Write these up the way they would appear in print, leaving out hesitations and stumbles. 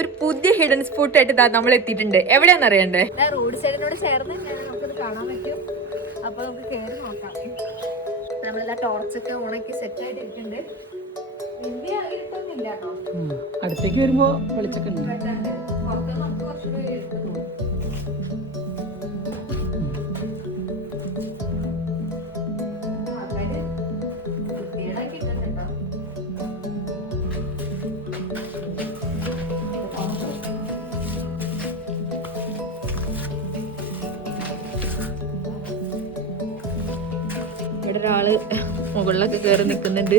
ഒരു പുതിയ hidden spot ആയിട്ട് നമ്മൾ എത്തിയിട്ടുണ്ട്. എവിടെയാന്ന് അറിയണ്ടേ? റോഡ് സൈഡിനോട് ചേർന്ന് നമുക്കത് കാണാൻ പറ്റും. അപ്പൊ നമുക്ക് കയറി നോക്കാം. നമ്മളെല്ലാം ടോർച്ചൊക്കെ ഓണാക്കി സെറ്റ് ആയിട്ട് ഇരിക്കുന്നുണ്ട്. വലിയ ഇരുട്ടൊന്നുമില്ല കേട്ടോ. അടുത്തേക്ക് വരുമ്പോ വെളിച്ചൊക്കെ ഉണ്ട്. പുറത്ത് നമുക്ക് കുറച്ചുകൂടി എടുത്തു പോകും. ആൾക്കാര് വൃത്തികേടാക്കി ഇട്ടിട്ടുണ്ടോ? ഇവിടെ ഒരാള് മുകളിലൊക്കെ കേറി നിക്കുന്നുണ്ട്.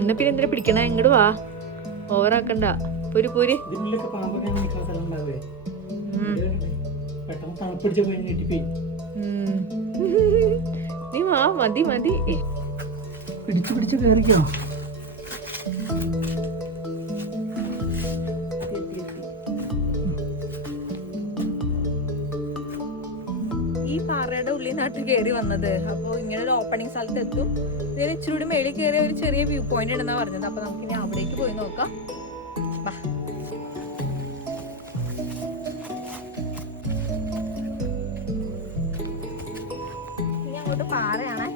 എന്നാ പിന്നെ എന്തിനാ പിടിക്കണേ? ഇങ്ങോട്ട് വാ, ഓവറാക്കണ്ട. പോര് പോര്. നീ വാ, മതി മതി. പിടിച്ചു പിടിച്ച് കേറിക്കോ. ഈ പാറയുടെ ഉള്ളിൽ നാട്ടിൽ കയറി വന്നത്. അപ്പോൾ ഇങ്ങനെ ഒരു ഓപ്പണിംഗ് സ്ഥലത്ത് എത്തും. ഇതിന് ഇച്ചിരി കൂടി മേളിൽ കയറിയ ഒരു ചെറിയ വ്യൂ പോയിന്റ് ഉണ്ടെന്നാ പറഞ്ഞത്. അപ്പൊ നമുക്ക് ഇനി അവിടേക്ക് പോയി നോക്കാം. ഇനി അങ്ങോട്ട് പാറയാണ്.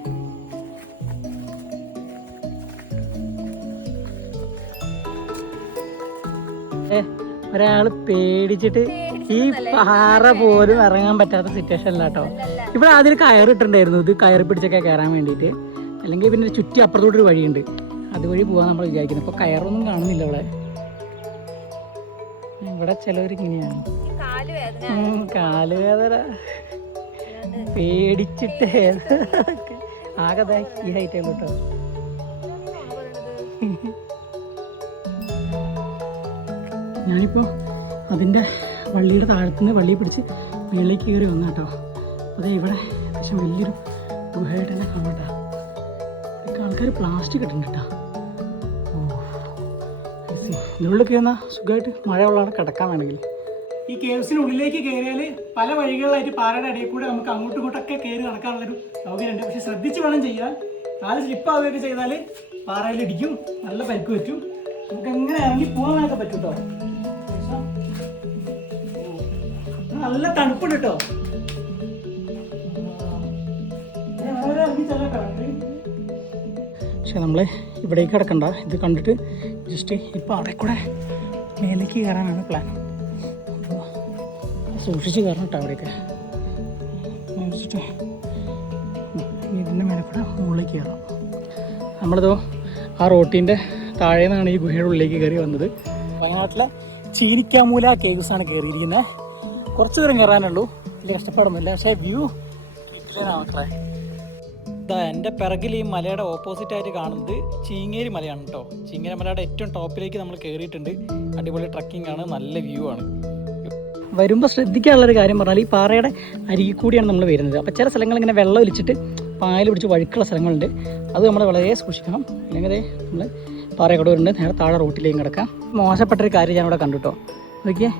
ഒരാള് പേടിച്ചിട്ട് ഈ പാറ പോലും ഇറങ്ങാൻ പറ്റാത്ത സിറ്റുവേഷനിലാട്ടോ. ഇവിടെ ആദ്യം കയറിട്ടുണ്ടായിരുന്നു, ഇത് കയറി പിടിച്ചൊക്കെ കയറാൻ വേണ്ടിയിട്ട്. അല്ലെങ്കിൽ പിന്നെ ചുറ്റി അപ്പുറത്തോട്ടൊരു വഴിയുണ്ട്, അതുവഴി പോകാൻ നമ്മൾ വിചാരിക്കുന്നത്. ഇപ്പോൾ കയറൊന്നും കാണുന്നില്ല ഇവിടെ. ഇവിടെ ചിലവരിങ്ങനെയാണ് കാലുവേദന പേടിച്ചിട്ട് ആകെ ഈ ഹൈറ്റ് കേട്ടോ. ഞാനിപ്പോൾ അതിൻ്റെ വള്ളിയുടെ താഴത്തുനിന്ന് വള്ളി പിടിച്ച് മുകളിലേക്ക് കയറി വന്ന കേട്ടോ. അതെ ഇവിടെ അത്യാവശ്യം വലിയൊരു ഗുഹയായിട്ട് തന്നെ കാണാം. ഇതൊക്കെ ആൾക്കാർ പ്ലാസ്റ്റിക് ഇട്ടുണ്ട് കേട്ടോ. ഇതിനുള്ളിൽ കയറുന്ന സുഖമായിട്ട് മഴയുള്ളതാണ് കിടക്കാൻ വേണമെങ്കിൽ. ഈ കേവ്സിനുള്ളിലേക്ക് കയറിയാൽ പല വഴികളിലായിട്ട് പാറയുടെ ഇടയിൽ കൂടെ നമുക്ക് അങ്ങോട്ടും ഇങ്ങോട്ടൊക്കെ കയറി നടക്കാനുള്ളൊരു സൗകര്യമുണ്ട്. പക്ഷെ ശ്രദ്ധിച്ച് വേണം ചെയ്യാൻ. കാല് സ്ലിപ്പാവുകയൊക്കെ ചെയ്താൽ പാറയിലിടിക്കും, നല്ല പരിക്ക് പറ്റും. നമുക്ക് എങ്ങനെ ഇറങ്ങി പോകാനൊക്കെ പറ്റും കേട്ടോ. നല്ല തണുപ്പുണ്ട് കേട്ടോ. പക്ഷെ നമ്മൾ ഇവിടേക്ക് കിടക്കണ്ട, ഇത് കണ്ടിട്ട് ജസ്റ്റ് ഇപ്പം അവിടെ കൂടെ മേലേക്ക് കയറാനാണ് പ്ലാൻ. അപ്പോൾ സൂക്ഷിച്ച് കയറണം കേട്ടോ അവിടെയൊക്കെ. വെച്ചിട്ട് ഇതിൻ്റെ മേലെ കൂടെ മുകളിലേക്ക് കയറാം. നമ്മളിതോ ആ റോട്ടിൻ്റെ താഴെ നിന്നാണ് ഈ ഗുഹയുടെ ഉള്ളിലേക്ക് കയറി വന്നത്. വയനാട്ടിലെ ചീനിക്കാമൂല കേവ്സാണ് കയറിയിരിക്കുന്നത്. കുറച്ച് ദൂരം കയറാനുള്ളൂ, വലിയ കഷ്ടപ്പാടൊന്നുമില്ല. പക്ഷേ വ്യൂ കിട്ടില്ല മക്കളെ. ഇതാ എൻ്റെ പിറകിൽ ഈ മലയുടെ ഓപ്പോസിറ്റായിട്ട് കാണുന്നത് ചീങ്ങേരി മലയാണ് കേട്ടോ. ചീങ്ങേരി മലയുടെ ഏറ്റവും ടോപ്പിലേക്ക് നമ്മൾ കയറിയിട്ടുണ്ട്. അടിപൊളി ട്രക്കിംഗ് ആണ്, നല്ല വ്യൂ ആണ്. വരുമ്പോൾ ശ്രദ്ധിക്കാനുള്ളൊരു കാര്യം പറഞ്ഞാൽ ഈ പാറയുടെ അരികിൽ കൂടിയാണ് നമ്മൾ വരുന്നത്. അപ്പോൾ ചില സ്ഥലങ്ങൾ ഇങ്ങനെ വെള്ളം ഒലിച്ചിട്ട് പായൽ പിടിച്ച് വഴുക്കുള്ള സ്ഥലങ്ങളുണ്ട്. അത് നമ്മൾ വളരെ സൂക്ഷിക്കണം. അല്ലെങ്കിൽ നമ്മൾ പാറയൊക്കെ വരുന്നുണ്ട്. നേരെ താഴെ റോട്ടിലേക്കും കിടക്കാം. മോശപ്പെട്ടൊരു കാര്യം ഞാനിവിടെ കണ്ടു കേട്ടോ. നോക്കിയേ,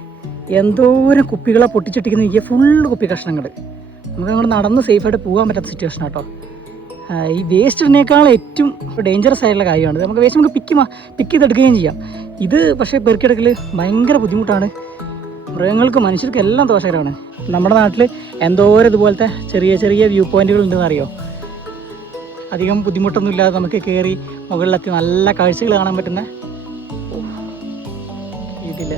എന്തോരം കുപ്പികളെ പൊട്ടിച്ചിട്ടിരിക്കുന്ന നോക്കിയാൽ ഫുള്ള് കുപ്പി കഷ്ണങ്ങൾ. നമുക്ക് അങ്ങോട്ട് നടന്ന് സേഫായിട്ട് പോകാൻ പറ്റാത്ത സിറ്റുവേഷൻ കേട്ടോ. ഈ വേസ്റ്റ് ഇടുന്നേക്കാൾ ഏറ്റവും ഡേഞ്ചറസ് ആയിട്ടുള്ള കാര്യമാണ്. നമുക്ക് വേസ്റ്റ് നമുക്ക് പിക്ക് ചെയ്തെടുക്കുകയും ചെയ്യാം. ഇത് പക്ഷേ പെറുക്കിയെടുക്കൽ ഭയങ്കര ബുദ്ധിമുട്ടാണ്. മൃഗങ്ങൾക്ക് മനുഷ്യർക്ക് എല്ലാം ദോഷകരമാണ്. നമ്മുടെ നാട്ടിൽ എന്തോരം ഇതുപോലത്തെ ചെറിയ ചെറിയ വ്യൂ പോയിന്റുകൾ ഉണ്ടെന്ന് അറിയോ. അധികം ബുദ്ധിമുട്ടൊന്നും ഇല്ലാതെ നമുക്ക് കയറി മുകളിലെത്തി നല്ല കാഴ്ചകൾ കാണാൻ പറ്റുന്ന ഇതില്ല.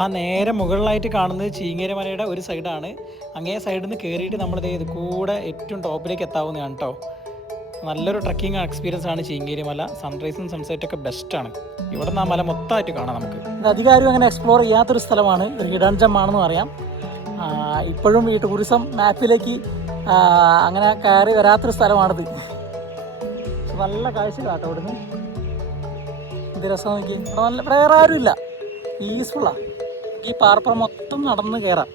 ആ നേരെ മുകളിലായിട്ട് കാണുന്നത് ചീങ്ങേരി മലയുടെ ഒരു സൈഡാണ്. അങ്ങേ സൈഡിൽ നിന്ന് കയറിയിട്ട് നമ്മളിത് ഇത് കൂടെ ഏറ്റവും ടോപ്പിലേക്ക് എത്താവുന്നതാണ് കേട്ടോ. നല്ലൊരു ട്രക്കിംഗ് എക്സ്പീരിയൻസ് ആണ് ചീങ്ങേരി മല. സൺറൈസും സൺസെറ്റൊക്കെ ബെസ്റ്റാണ്. ഇവിടെ നിന്ന് ആ മല മൊത്തമായിട്ട് കാണാം നമുക്ക്. അധികാരം അങ്ങനെ എക്സ്പ്ലോർ ചെയ്യാത്തൊരു സ്ഥലമാണ്, ഒരു ഹിഡൻ ജം ആണെന്ന് പറയാം. ഇപ്പോഴും ഈ ടൂറിസം മാപ്പിലേക്ക് അങ്ങനെ കയറി വരാത്തൊരു സ്ഥലമാണിത്. നല്ല കാഴ്ചകളാട്ടോ ഇവിടുന്ന്. ഇത് രസം നോക്കി. ഇവിടെ നല്ല വേറെ ആരുമില്ല, പീസ്ഫുള്ളാണ്. ഈ പാറപ്പുറം മൊത്തം നടന്ന് കയറാം.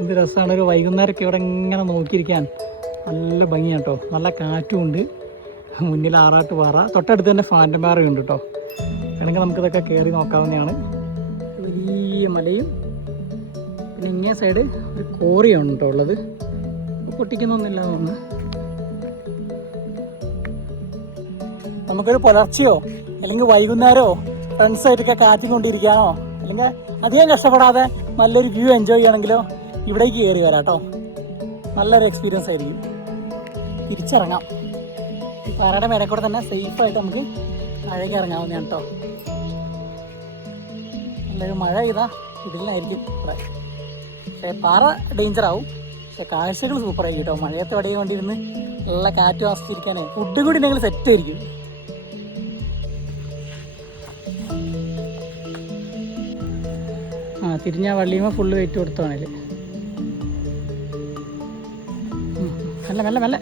എന്ത് രസമാണ്. ഒരു വൈകുന്നേരമൊക്കെ ഇവിടെ ഇങ്ങനെ നോക്കിയിരിക്കാൻ നല്ല ഭംഗിയാണ് കേട്ടോ. നല്ല കാറ്റും ഉണ്ട്. മുന്നിൽ ആറാട്ട് പാറ, തൊട്ടടുത്ത് തന്നെ ഫാൻറ്റം പാറയുണ്ട് കേട്ടോ. വേണമെങ്കിൽ നമുക്കിതൊക്കെ കയറി നോക്കാവുന്നതാണ്. വലിയ മലയും പിന്നെ ഇങ്ങേ സൈഡ് ഒരു കോറിയാണ് കേട്ടോ ഉള്ളത്. പൊട്ടിക്കുന്നൊന്നുമില്ല തോന്നുന്നു. നമുക്കൊരു പുലർച്ചയോ അല്ലെങ്കിൽ വൈകുന്നേരമോ ഫ്രണ്ട്സായിട്ടൊക്കെ കാറ്റും കൊണ്ടിരിക്കാനോ അല്ലെങ്കിൽ അധികം കഷ്ടപ്പെടാതെ നല്ലൊരു വ്യൂ എൻജോയ് ചെയ്യണമെങ്കിലോ ഇവിടേക്ക് കയറി വരാം കേട്ടോ. നല്ലൊരു എക്സ്പീരിയൻസ് ആയിരിക്കും. തിരിച്ചിറങ്ങാം. ഈ പാറയുടെ മേലെ കൂടെ തന്നെ സേഫായിട്ട് നമുക്ക് താഴേക്ക് ഇറങ്ങാവുന്നതാണ് കേട്ടോ. നല്ലൊരു മഴ ചെയ്താൽ ഇതിലായിരിക്കും ഇവിടെ. പക്ഷേ പാറ ഡേഞ്ചറാവും, പക്ഷെ കാഴ്ചകൾ സൂപ്പറായിരിക്കും കേട്ടോ. മഴയത്ത് വടിയും വേണ്ടി ഇരുന്ന് നല്ല കാറ്റും ആസ്വദിക്കാനേ ഫുഡ് കൂടി ഉണ്ടെങ്കിൽ സെറ്റായിരിക്കും. ആ തിരിഞ്ഞ വള്ളിയുമ്പോൾ ഫുള്ള് വെയിറ്റ് കൊടുത്താണല്ലേ. മെല്ലെ മെല്ലെ മെല്ലെ.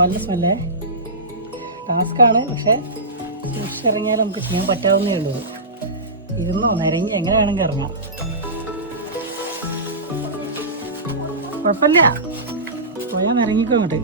നല്ല സ്മെല്ലേ. ടാസ്ക്കാണ്, പക്ഷേ ഇറങ്ങിയാൽ നമുക്ക് ചെയ്യാൻ പറ്റാവുന്നേ ഉള്ളൂ. ഇരുന്നോ നിരങ്ങി എങ്ങനെ വേണമെങ്കിൽ ഇറങ്ങാം, കുഴപ്പമില്ല. പോയാൽ നിരങ്ങിക്കോ അങ്ങോട്ട്.